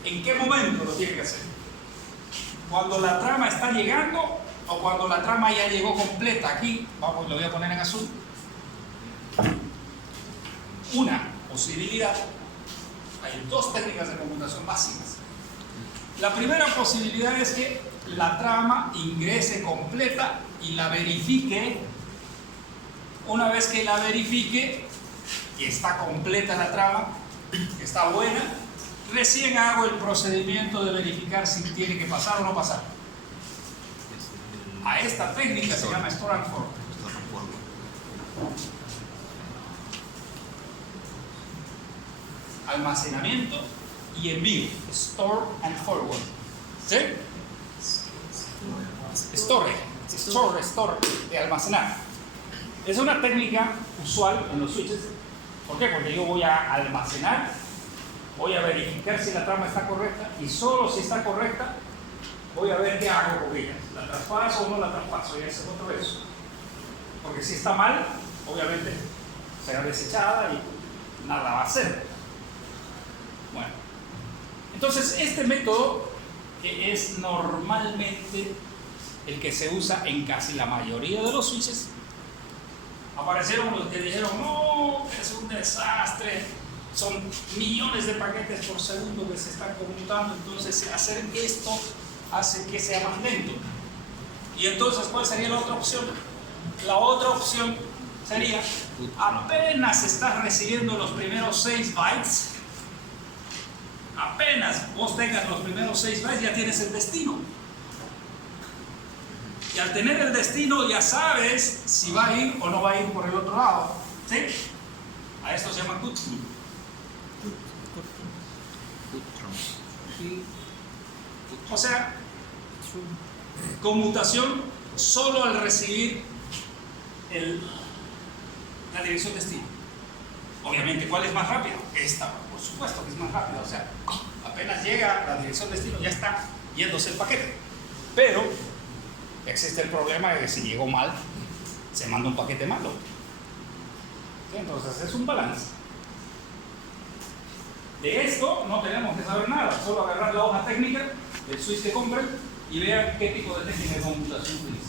¿En qué momento lo tiene que hacer? ¿Cuando la trama está llegando o cuando la trama ya llegó completa? Aquí, vamos, lo voy a poner en azul. Una posibilidad. Hay dos técnicas de conmutación básicas. La primera posibilidad es que la trama ingrese completa y la verifique. Una vez que la verifique, que está completa la trama, que está buena, recién hago el procedimiento de verificar si tiene que pasar o no pasar. A esta técnica se llama Store and Forward. Almacenamiento y envío. Store and Forward. ¿Sí? Store, de almacenar. Es una técnica usual en los switches. ¿Por qué? Porque yo voy a almacenar, voy a verificar si la trama está correcta y solo si está correcta voy a ver qué hago con ella. ¿La traspaso o no la traspaso? Y ese es otro eso. Porque si está mal, obviamente será desechada y nada va a hacer. Bueno, entonces este método, que es normalmente el que se usa en casi la mayoría de los switches, aparecieron los que dijeron, no, es un desastre, son millones de paquetes por segundo que se están conmutando, entonces hacer esto hace que sea más lento. Y entonces, ¿cuál sería la otra opción? La otra opción sería, apenas estás recibiendo los primeros 6 bytes, apenas vos tengas los primeros 6 bytes, ya tienes el destino. Y al tener el destino, ya sabes si va a ir o no va a ir por el otro lado. ¿Sí? A esto se llama CUTRON. O sea, conmutación solo al recibir la dirección destino. Obviamente, ¿cuál es más rápido? Esta, por supuesto que es más rápida. O sea, apenas llega la dirección destino, ya está yéndose el paquete. Pero existe el problema de que si llegó mal, se manda un paquete malo. ¿Sí? Entonces es un balance. De esto no tenemos que saber nada, solo agarrar la hoja técnica del switch que compren y vean qué tipo de técnica de conmutación utiliza.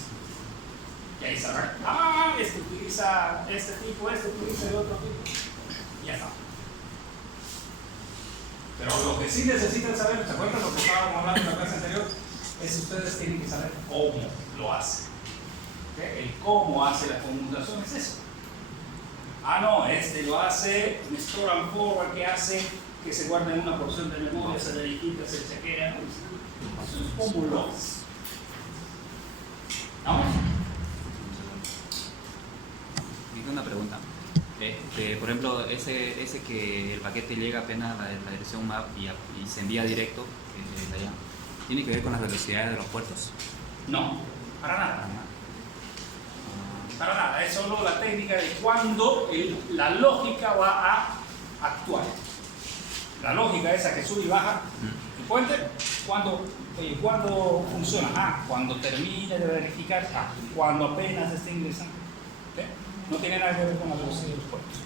Y ahí sabrán, este utiliza este tipo, este utiliza el otro tipo. Y ya está. Pero lo que sí necesitan saber, ¿se acuerdan lo que estábamos hablando en la clase anterior? Es que ustedes tienen que saber cómo lo hace. ¿Okay? El cómo hace la conmutación es eso. No, este lo hace un store and forward que hace que se guarde en una porción de memoria, se le quita, se chequea. Eso es como lo hace. ¿Vamos? Tengo una pregunta. Por ejemplo, ese que el paquete llega apenas a la dirección MAP y se envía directo de allá, ¿tiene que ver con las velocidades de los puertos? No, para nada. Para nada, es solo la técnica de cuándo la lógica va a actuar. La lógica esa que sube y baja el puente, ¿cuándo funciona? Cuando termine de verificar, cuando apenas esté ingresando. ¿Okay? No tiene nada que ver con la velocidad de los puertos.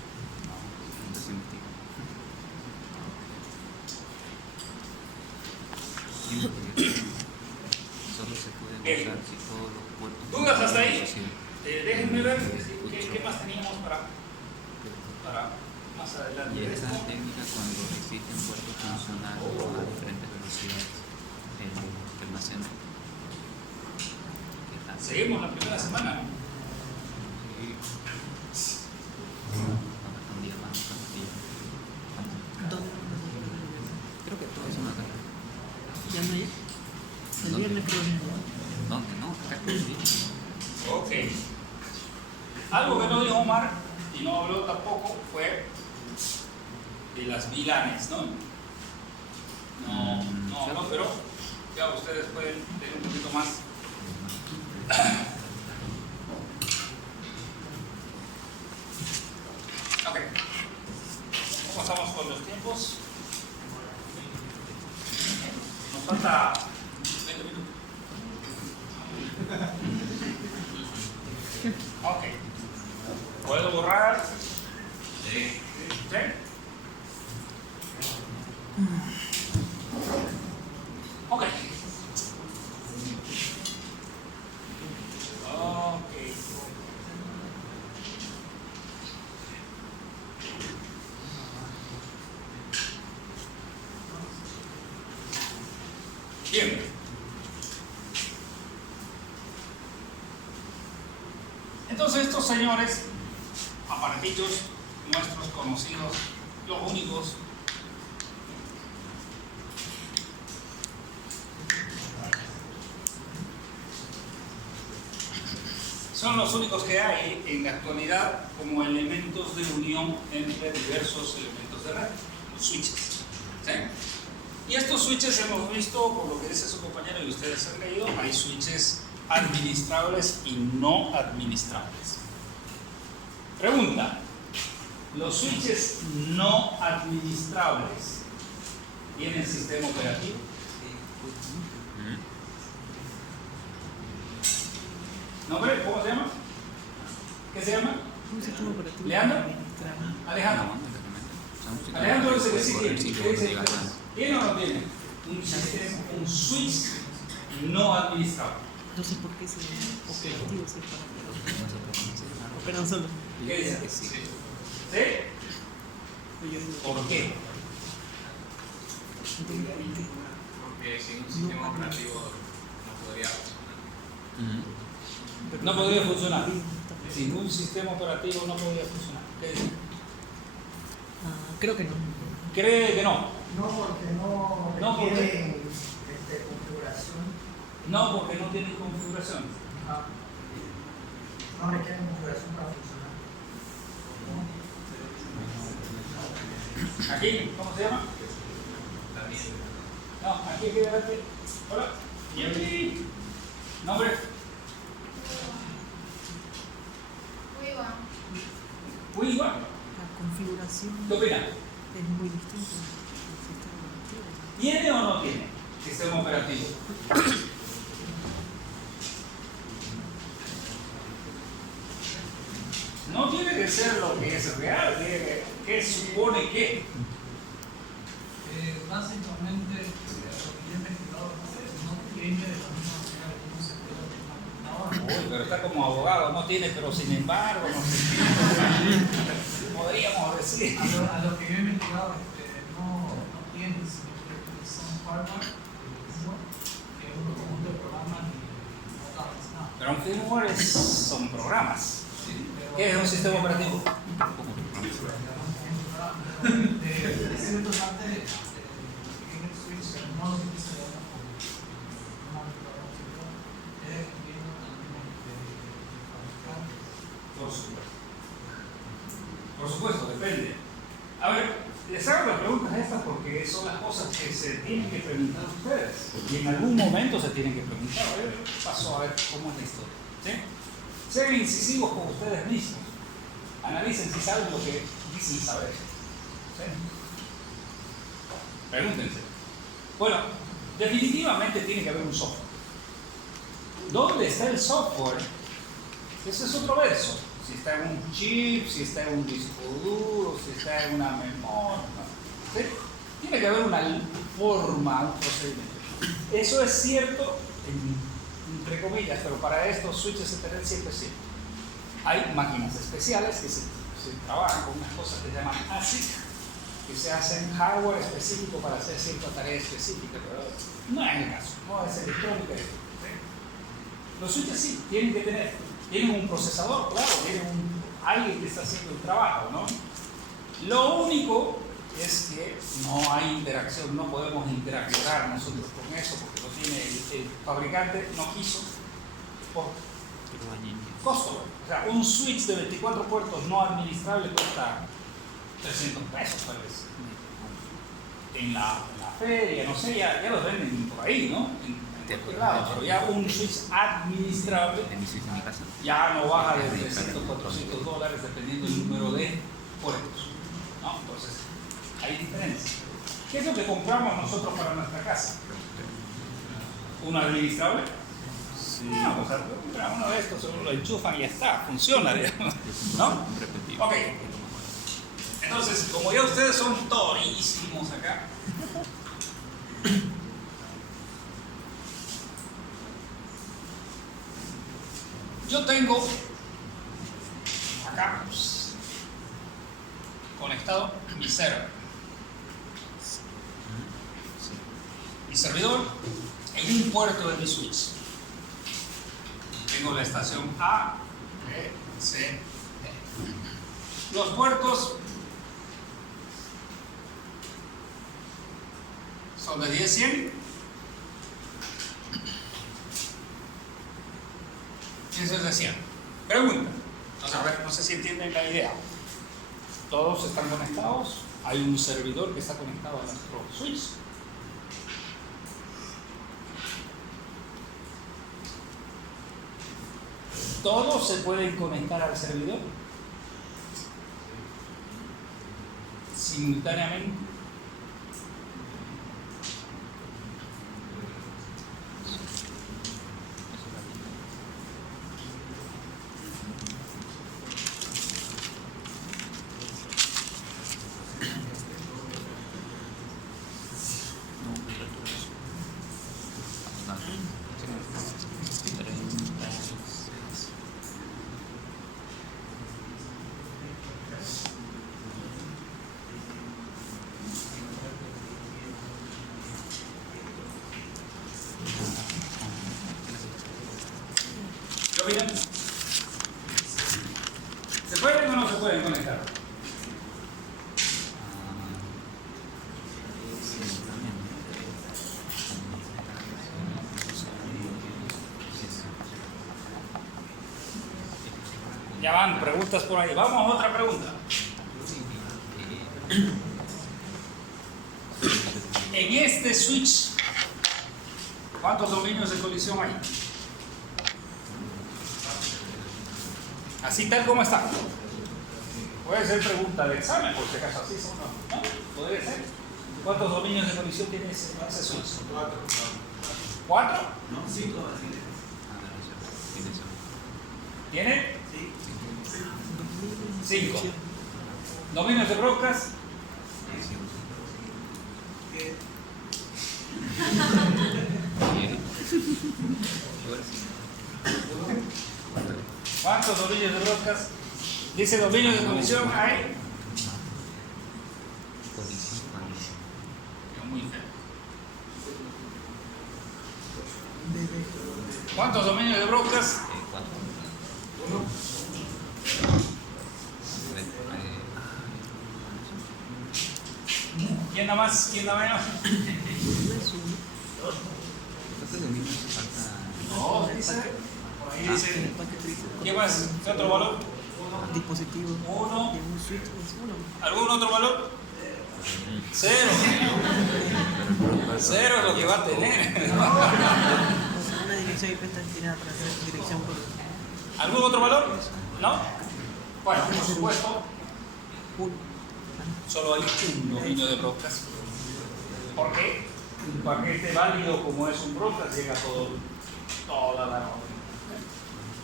Solo se pueden usar si todos los puertos. ¿Dudas hasta ahí? Déjenme ver qué más teníamos para más adelante. Y esa técnica cuando existen puertos funcionales a diferentes velocidades que almacenan. ¿Qué tal? Seguimos la primera semana. Un día más, un día. Creo que todo es una carrera. ¿Ya no hay? El viernes creo que no. ¿Dónde? No, acá sí. Ok. Algo que no dijo Omar y no habló tampoco fue de las VLANs, ¿no? No, pero ya ustedes pueden tener un poquito más. Ok. ¿Cómo estamos con los tiempos? Nos falta 20 minutos. Ok. ¿Puedo borrar? Sí. ¿Sí? Ok. Ok. Bien. Entonces estos señores, aparatitos nuestros conocidos, los únicos, son los únicos que hay en la actualidad como elementos de unión entre diversos elementos de red, los switches. ¿Sí? Y estos switches hemos visto, por lo que dice su compañero y ustedes han leído, hay switches administrables y no administrables. Pregunta: ¿los switches no administrables tienen sistema operativo? ¿Nombre? ¿Cómo se llama? ¿Qué se llama? Un sistema operativo. ¿Leandro? Alejandro. Alejandro dice que sí tiene. ¿Qué dice? ¿Tiene o no tiene? Un switch no administrable. No sé por qué ese operativo se para operan solo. ¿Qué dice? ¿Sí? ¿Por qué? Porque sin un sistema operativo no podría funcionar. No podría funcionar. Sin un sistema operativo no podría funcionar. ¿Qué dice? Creo que no. ¿Cree que no? No, porque no Entonces, configuración. no, porque no tienen configuración. No requieren configuración para funcionar. Aquí, ¿cómo se llama? No, aquí hay que darte. Hola. ¿Y aquí? Nombre. Wiwa. La configuración ¿Qué opina? es muy distinta al sistema operativo. ¿Tiene o no tiene sistema operativo? No tiene que ser lo que es real, que supone que. Básicamente, lo que yo he investigado no tiene de la misma manera que uno se puede en una computadora. Uy, pero está como abogado, no tiene, pero sin embargo, no sé qué. Podríamos decir. A lo que yo he investigado, no tiene, sino que son hardware, que es un conjunto de programas y no está nada. Pero un firmware son programas. Sí, pero ¿Qué es un sistema operativo? de cierta parte de pequeños switch, no lo que se llama como una microcontroladora, es dependiendo también de fabricante. Por supuesto. Por supuesto, depende. A ver, les hago las preguntas estas porque son las cosas que se tienen que preguntar ustedes. Y en algún momento se tienen que preguntar. A ver, paso a ver cómo es la historia. ¿Sí? Sean incisivos con ustedes mismos. Analicen si saben lo que dicen saber. ¿Sí? Pregúntense. Bueno, definitivamente tiene que haber un software. ¿Dónde está el software? Ese es otro verso. Si está en un chip, si está en un disco duro, si está en una memoria. ¿Sí? Tiene que haber una forma, un procedimiento. Eso es cierto, entre comillas, pero para estos switches Ethernet siempre es cierto. Hay máquinas especiales que se trabajan con unas cosas que se llaman ASIC, que se hacen hardware específico para hacer cierta tarea específica, pero no es el caso, no es electrónica. ¿Sí? Los switches sí, tienen que tener, tienen un procesador, claro, tienen alguien que está haciendo el trabajo, ¿no? Lo único es que no hay interacción, no podemos interactuar nosotros con eso, porque lo tiene el fabricante, no quiso, por costo. O sea, un switch de 24 puertos no administrable cuesta 300 pesos tal vez. En la feria, no sé, ya los venden por ahí, ¿no? En cualquier lado, pero ya un switch administrable ya no baja de 300, 400 dólares dependiendo del número de puertos, ¿no? Entonces, hay diferencia. ¿Qué es lo que compramos nosotros para nuestra casa? ¿Un administrable? No, o sea, uno de estos lo enchufan y ya está, funciona, digamos, ¿no? Ok. Entonces, como ya ustedes son torísimos acá, yo tengo acá conectado mi server. Mi servidor en un puerto de mi switch. Tengo la estación A, B, C, D. Los puertos son de 10 a 100. Eso es de 100. Pregunta. Entonces, a ver, no sé si entienden la idea. Todos están conectados. Hay un servidor que está conectado a nuestro switch. ¿Todos se pueden conectar al servidor simultáneamente? ¿Qué opinan? ¿Se pueden o no se pueden conectar? Ya van preguntas por ahí. Vamos a otra pregunta. En este switch, ¿cuántos dominios de colisión hay? Así tal como está. Puede ser pregunta de examen, por si acaso así son, ¿no? Podría ser. ¿Cuántos dominios de colisión tiene ese switch? 4. No, 5 así. ¿Tiene? Sí. 5. Dominios de broadcast. ¿Qué? ¿Cuántos dominios de broadcast? Dice dominios de colisión hay. Muy feo. ¿Cuántos dominios de broadcast? 4. ¿Quién da más? ¿Quién da menos? No, dice. Por ahí dice. ¿Qué más? ¿Qué otro valor? Dispositivo. 1. Y un switch es 1. ¿Algún otro valor? 0. 0 es lo que va a tener. Una dirección IP está destinada para hacer dirección por ¿Algún otro valor? ¿No? Bueno, por supuesto, 1. solo hay un dominio de broadcast. ¿Por qué? Un paquete válido como es un broadcast llega a toda la red.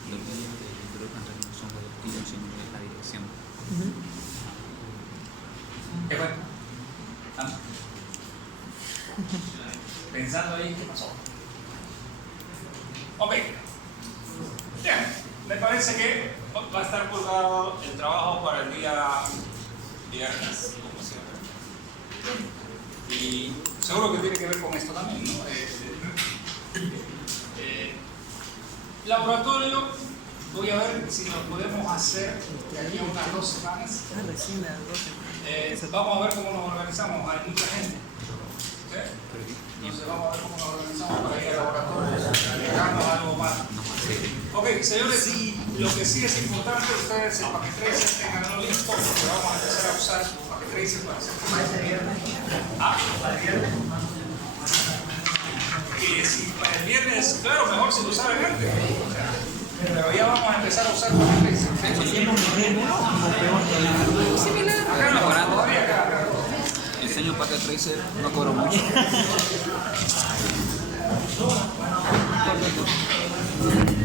Los medios de broadcast no son productivos, sino que es la dirección. ¿Qué fue? Ah. Pensando ahí, ¿qué pasó? Ok. Bien, me parece que va a estar colgado el trabajo para el día viernes, como siempre. Y seguro que tiene que ver con esto también, ¿no? Laboratorio, voy a ver si lo podemos hacer de aquí a unas 2 semanas. Ah, recién a las 12. Vamos a ver cómo nos organizamos, hay mucha gente. ¿Sí? Entonces vamos a ver cómo nos organizamos para ir al laboratorio, dejarnos algo más. Ok, señores, lo que sí es importante, ustedes el paquete tracer tenganlo listo, porque vamos a empezar a usar el paquete tracer para hacer ¿Ah? ¿Para el viernes? Y si para el viernes, claro, mejor si lo saben antes. Pero ya vamos a empezar a usar paquete tracer. Acá no, todavía acá. Enseño packet tracer, no cobro mucho.